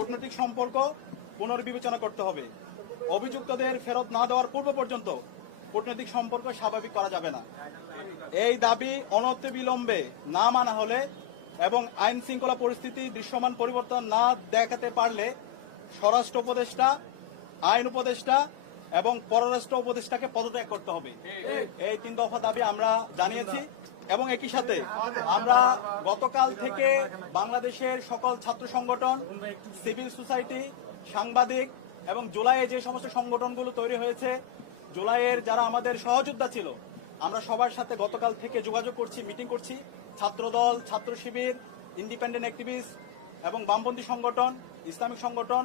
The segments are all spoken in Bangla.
কূটনৈতিক সম্পর্ক পুনর্বিবেচনা করতে হবে। অভিযুক্তদের ফেরত না দেওয়ার পূর্ব পর্যন্ত কূটনৈতিক সম্পর্ক স্বাভাবিক করা যাবে না। এই দাবি অনতিবিলম্বে না মানা হলে এবং আইন শৃঙ্খলা পরিস্থিতি দৃশ্যমান পরিবর্তন না দেখাতে পারলে স্বরাষ্ট্র উপদেষ্টা, আইন উপদেষ্টা এবং পররাষ্ট্র উপদেষ্টাকে পদত্যাগ করতে হবে। এই 3 দফা দাবি আমরা জানিয়েছি এবং একই সাথে আমরা গতকাল থেকে বাংলাদেশের সকল ছাত্র সংগঠন, সিভিল সোসাইটি, সাংবাদিক এবং জুলাইয়ে যে সমস্ত সংগঠনগুলো তৈরি হয়েছে, জুলাইয়ের যারা আমাদের সহযোদ্ধা ছিল, আমরা সবার সাথে গতকাল থেকে যোগাযোগ করছি, মিটিং করছি। ছাত্রদল, ছাত্র শিবির, ইন্ডিপেন্ডেন্ট অ্যাক্টিভিস্ট এবং বামপন্থী সংগঠন, ইসলামিক সংগঠন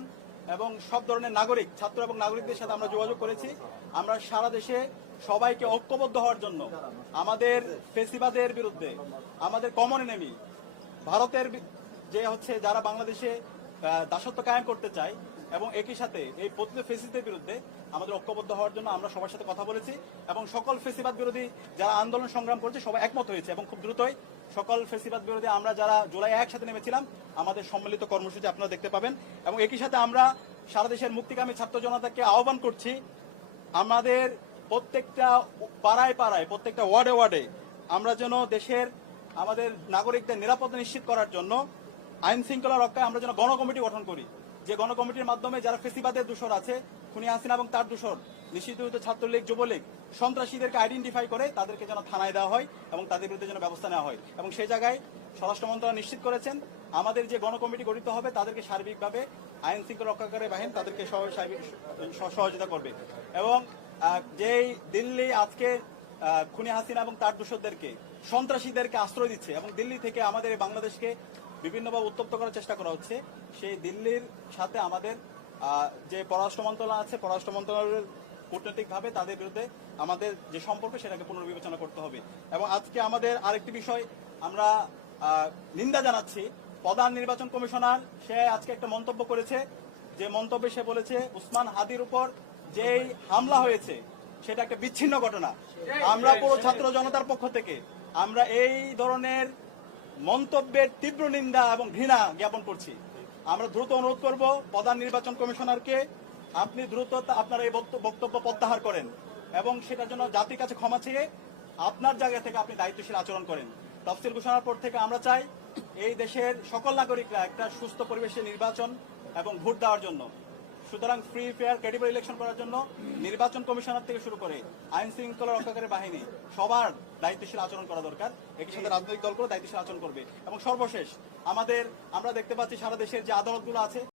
এবং সব ধরনের নাগরিক, ছাত্র এবং নাগরিকদের সাথে আমরা যোগাযোগ করেছি। আমরা সারা দেশে সবাইকে ঐক্যবদ্ধ হওয়ার জন্য, আমাদের ফেসিবাদের বিরুদ্ধে, আমাদের কমন এনিমি ভারতের যে যারা বাংলাদেশে দাসত্ব কায়েম করতে চায় এবং একই সাথে এই পতিত ফেসিদের বিরুদ্ধে আমাদের ঐক্যবদ্ধ হওয়ার জন্য আমরা সবার সাথে কথা বলেছি এবং সকল ফেসিবাদ বিরোধী যারা আন্দোলন সংগ্রাম করেছে সবাই একমত হয়েছে এবং খুব দ্রুতই সকল ফেসিবাদ বিরোধী আমরা যারা জুলাই একসাথে নেমেছিলাম আমাদের সম্মিলিত কর্মসূচি আপনারা দেখতে পাবেন। এবং একই সাথে আমরা সারা দেশের মুক্তিকামী ছাত্র জনতাকে আহ্বান করছি, আমাদের প্রত্যেকটা পাড়ায় পাড়ায়, প্রত্যেকটা ওয়ার্ডে ওয়ার্ডে আমরা যেন দেশের আমাদের নাগরিকদের নিরাপত্তা নিশ্চিত করার জন্য আইন শৃঙ্খলা রক্ষায় আমরা যেন গণকমিটি গঠন করি, যে গণকমিটির মাধ্যমে যারা ফেসিবাদের দূষর আছে, খুনি হাসিনা এবং তার দূষর, নিষিদ্ধ ছাত্রলীগ, যুবলীগ, সন্ত্রাসীদেরকে আইডেন্টিফাই করে তাদেরকে যেন থানায় দেওয়া হয় এবং তাদের বিরুদ্ধে যেন ব্যবস্থা নেওয়া হয়। এবং সেই জায়গায় স্বরাষ্ট্র মন্ত্রণালয় নিশ্চিত করেছেন আমাদের যে গণকমিটি গঠিত হবে তাদেরকে সার্বিকভাবে আইন শৃঙ্খলা রক্ষাকারী বাহিনী তাদেরকে সহযোগিতা করবে। এবং যেই দিল্লি আজকে খুনি হাসিনা এবং তার দূষরদেরকে, সন্ত্রাসীদেরকে আশ্রয় দিচ্ছে এবং দিল্লি থেকে আমাদের বাংলাদেশকে বিভিন্নভাবে উত্তপ্ত করার চেষ্টা করা হচ্ছে, সেই দিল্লির সাথে আমাদের যে পররাষ্ট্র মন্ত্রণালয় আছে, পররাষ্ট্র মন্ত্রণালয়ের কূটনৈতিকভাবে তাদের বিরুদ্ধে আমাদের যে সম্পর্ক সেটাকে পুনর্বিবেচনা করতে হবে। এবং আজকে আমাদের আরেকটি বিষয় আমরা নিন্দা জানাচ্ছি, প্রধান নির্বাচন কমিশনার সে আজকে একটা মন্তব্য করেছে, যে মন্তব্যে সে বলেছে উসমান হাদির উপর যেই হামলা হয়েছে সেটা একটা বিচ্ছিন্ন ঘটনা। আমরা পুরো ছাত্র জনতার পক্ষ থেকে আমরা এই ধরনের মন্তব্যের তীব্র নিন্দা এবং ঘৃণা জ্ঞাপন করছি। আমরা দ্রুত অনুরোধ করব প্রধান নির্বাচন কমিশনারকে, আপনি দ্রুত আপনার এই বক্তব্য প্রত্যাহার করেন এবং সেটার জন্য জাতির কাছে ক্ষমা চেয়ে আপনার জায়গা থেকে আপনি দায়িত্বশীল আচরণ করেন। তফসিল ঘোষণার পর থেকে আমরা চাই এই দেশের সকল নাগরিকরা একটা সুস্থ পরিবেশে নির্বাচন এবং ভোট দেওয়ার জন্য, সুতরাং ফ্রি, ফেয়ার, ক্রেডিবল ইলেকশন করার জন্য নির্বাচন কমিশনার থেকে শুরু করে আইন শৃঙ্খলা রক্ষাকারী বাহিনী সবার দায়িত্বশীল আচরণ করা দরকার। একই সাথে রাজনৈতিক দলগুলো দায়িত্বশীল আচরণ করবে। এবং সর্বশেষ আমরা দেখতে পাচ্ছি সারা দেশের যে আদালতগুলো আছে